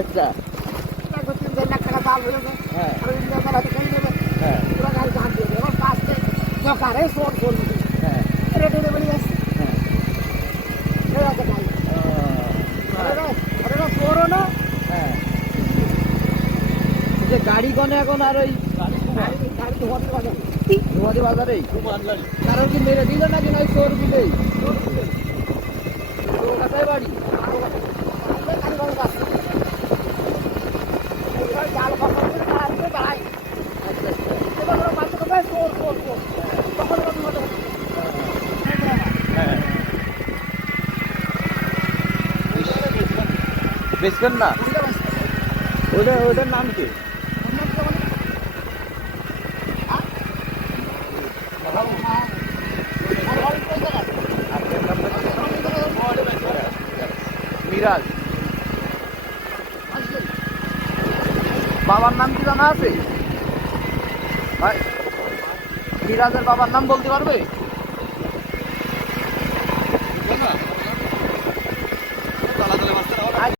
আচ্ছা। 3-4 লাখ টাকা দাম হয়ে যায়। হ্যাঁ আর ইন্ডিয়ার হাতে কেন দেবে? হ্যাঁ পুরো গাড়ি দাম দিয়ে দেবে। এবার পাঁচটা দোকানে সোর হ্যাঁ রেডি বেরিয়ে আসছে। হ্যাঁ এই আছে গাড়ি। আহ, আরে না সোরও না। হ্যাঁ এই যে গাড়ি গনে এখন আর ওই গাড়ি ধোয়াতে পারে না। ধোয়াদি বাজারেই কারণ কি মেরে দিল নাকি নয় চোর দিলেই তো কোথায় বাড়ি গাড়ি ভালো আছে। এবার জাল ফসল করে দাঁড়াচ্ছে দাঁড়াই। আচ্ছা আচ্ছা এবার ওরা মাঝে কোথায় সোর। তখন ওরা বিপদে পড়ে। হ্যাঁ বেচবেন না ওটার নাম কি আপনার নামটা কি? মিরাজ বাবার নাম কি জানা আছে ভাই মিরাজের বাবার নাম বলতে পারবে